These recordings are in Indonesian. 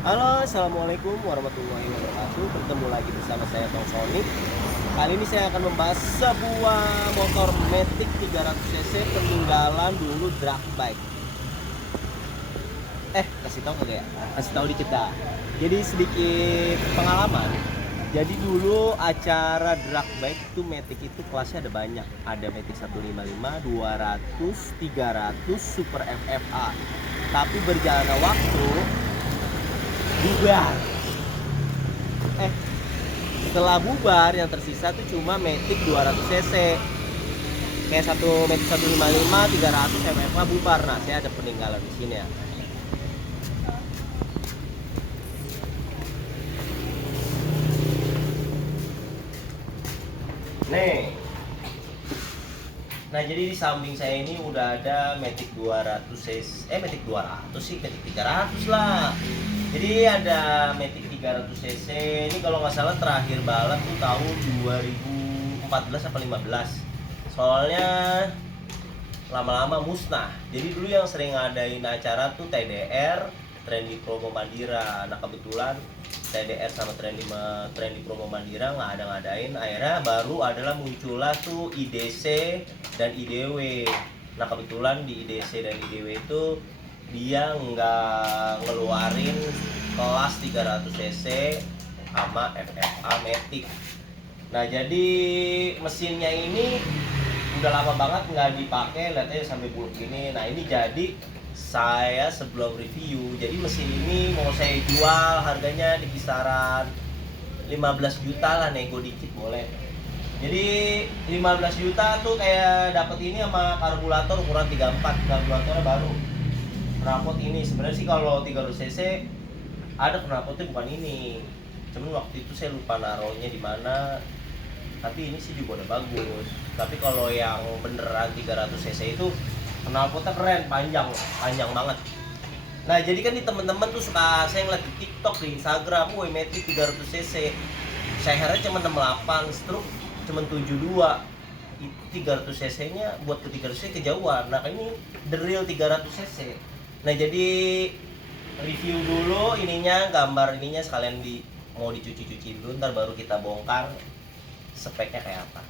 Halo, assalamualaikum warahmatullahi wabarakatuh. Bertemu lagi bersama saya Tong Sonic. Kali ini saya akan membahas sebuah motor Matic 300 cc peninggalan dulu drag bike. Kasih tahu kagak ya? Kasih tahu dikit dah. Jadi sedikit pengalaman. Jadi dulu acara drag bike itu Matic itu kelasnya ada banyak. Ada Matic 155, 200, 300, Super FFA. Tapi berjalannya waktu bubar. Setelah bubar yang tersisa tuh cuma Matic 200 cc. Kayak satu Matic 155, 300 MFA bubar. Nah, saya ada peninggalan di sini ya. Nih. Nah, jadi di samping saya ini udah ada Matic 200 cc. Matic 200 sih, Matic 300 lah. Jadi ada Matic 300 cc. Ini kalau nggak salah terakhir balap tuh tahun 2014 atau 15. Soalnya lama-lama musnah. Jadi dulu yang sering ngadain acara tuh TDR, Trendy Promo Mandira. Nah, kebetulan TDR sama Trendy Promo Mandira nggak ada ngadain. Akhirnya baru adalah muncullah tuh IDC dan IDW. Nah, kebetulan di IDC dan IDW itu dia nggak ngeluarin kelas 300 cc sama FFA Matic. Nah, jadi mesinnya ini udah lama banget nggak dipakai, lihat aja sampai buluk gini. Nah, ini jadi saya sebelum review, jadi mesin ini mau saya jual harganya di kisaran 15 juta lah, nego dikit boleh. Jadi 15 juta tuh kayak dapet ini sama karburator ukuran 34, karburatornya baru. Knalpot ini sebenarnya sih kalau 300 cc ada knalpotnya bukan ini. Cuman waktu itu saya lupa naruhnya di mana. Tapi ini sih juga udah bagus. Tapi kalau yang beneran 300 cc itu knalpotnya keren, panjang banget. Nah, jadi kan di temen-temen tuh suka saya ngeliat di TikTok, di Instagram, Matic 300 cc. Share-nya cuma 68, stroke cuma 72. Itu 300 cc-nya buat ke 300 cc kejauhan. Nah, ini the real 300 cc. Nah, jadi review dulu ininya, gambar ininya sekalian mau dicuci-cuci dulu, ntar baru kita bongkar speknya kayak apa.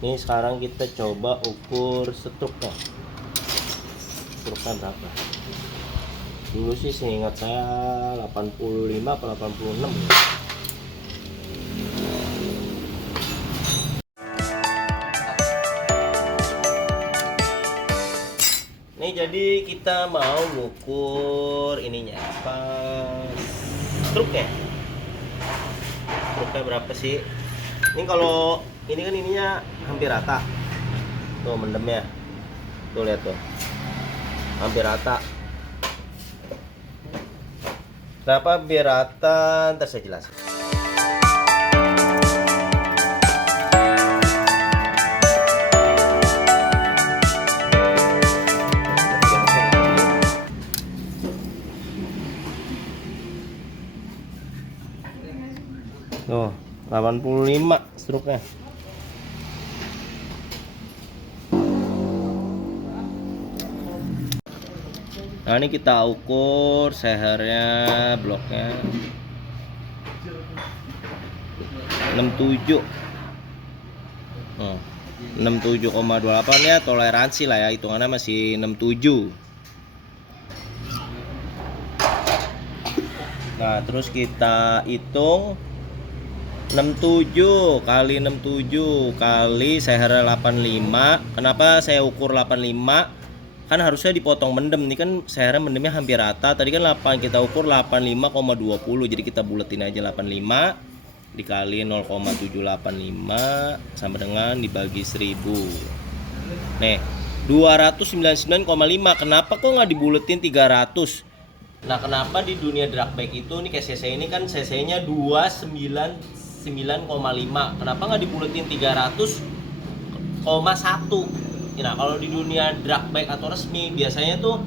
Ini sekarang kita coba ukur struknya. Struknya berapa? Dulu sih seingat saya 85 atau 86. Nih jadi kita mau ngukur ininya apa? Struknya. Struknya berapa sih? Ini kalau ini kan ininya hampir rata. Tuh mendemnya. Tuh lihat tuh. Hampir rata. Kenapa hampir rata? Ntar saya jelasin. Tuh, 85 struknya. Nah, ini kita ukur sehernya, bloknya 67. 67,28 ya, toleransi lah ya, hitungannya masih 67. Nah, terus kita hitung 67 kali 67 kali sehernya 85. Kenapa saya ukur 85? Kan harusnya dipotong mendem. Ini kan sehernya mendemnya hampir rata. Tadi kan 8 kita ukur 85,20. Jadi kita buletin aja 85 dikali 0,785 sama dengan dibagi 1000. Nih, 299,5. Kenapa kok nggak dibuletin 300? Nah, kenapa di dunia drag bike itu nih kayak cc ini kan cc-nya 299,5. Kenapa nggak dibuletin 300,1? Nah, kalau di dunia drag bike atau resmi biasanya tuh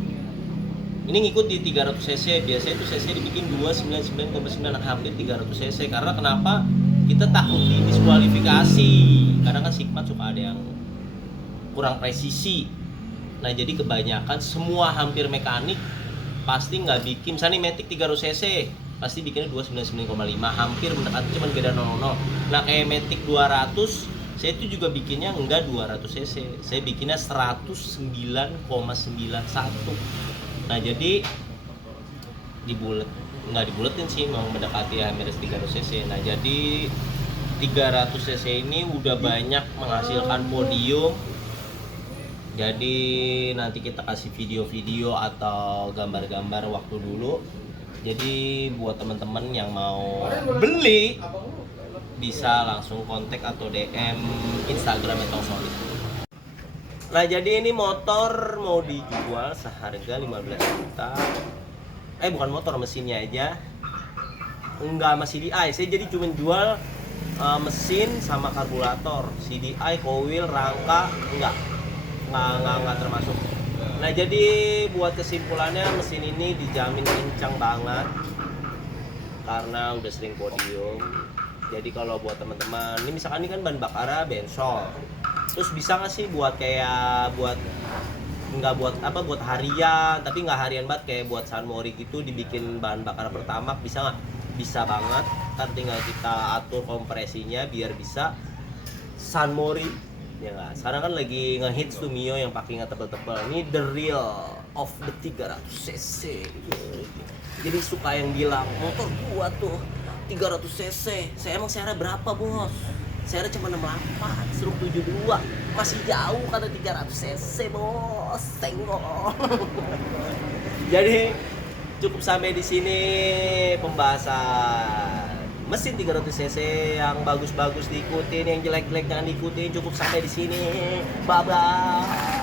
ini ngikut di 300 cc. Biasanya itu cc dibikin 299,9, hampir 300 cc. Karena kenapa? Kita takut didiskualifikasi. Karena kan Sigmat suka ada yang kurang presisi. Nah, jadi kebanyakan semua hampir mekanik pasti nggak bikin. Misalnya Matic 300 cc pasti bikinnya 299,5, hampir mendekati, cuman beda 0,0. Nah, kayak Matic 200 saya itu juga bikinnya enggak 200 cc, saya bikinnya 109,91. Nah, jadi nggak dibuletin sih, mau mendekati hampir 300 cc. Nah, jadi 300 cc ini udah banyak menghasilkan podium. Jadi nanti kita kasih video-video atau gambar-gambar waktu dulu. Jadi buat teman-teman yang mau beli bisa langsung kontak atau DM Instagram atau Sonic. Nah, jadi ini motor mau dijual seharga 15 juta. Bukan motor, mesinnya aja. Enggak sama CDI. Saya jadi cuma jual mesin sama karburator. CDI, coil, rangka enggak termasuk. Nah, jadi buat kesimpulannya mesin ini dijamin kencang banget karena udah sering podium. Jadi kalau buat teman-teman, ini misalkan ini kan bahan bakarnya bensol, terus bisa nggak sih buat kayak buat harian, tapi nggak harian banget kayak buat San Mori gitu dibikin bahan bakar pertama, bisa nggak? Bisa banget. Ntar tinggal kita atur kompresinya biar bisa San Mori, ya nggak? Sekarang kan lagi ngehits tuh Mio yang pakai nggak tebel-tebel. Ini the real of the 300 cc. Jadi suka yang bilang motor gua tuh 300 cc. Saya emang sehernya berapa, Bos? Sehernya cuma 68, struk 72. Masih jauh kata 300 cc, Bos. Senggol. Jadi cukup sampai di sini pembahasan mesin 300 cc. Yang bagus-bagus diikutin, yang jelek-jelek jangan diikutin. Cukup sampai di sini. Bye bye.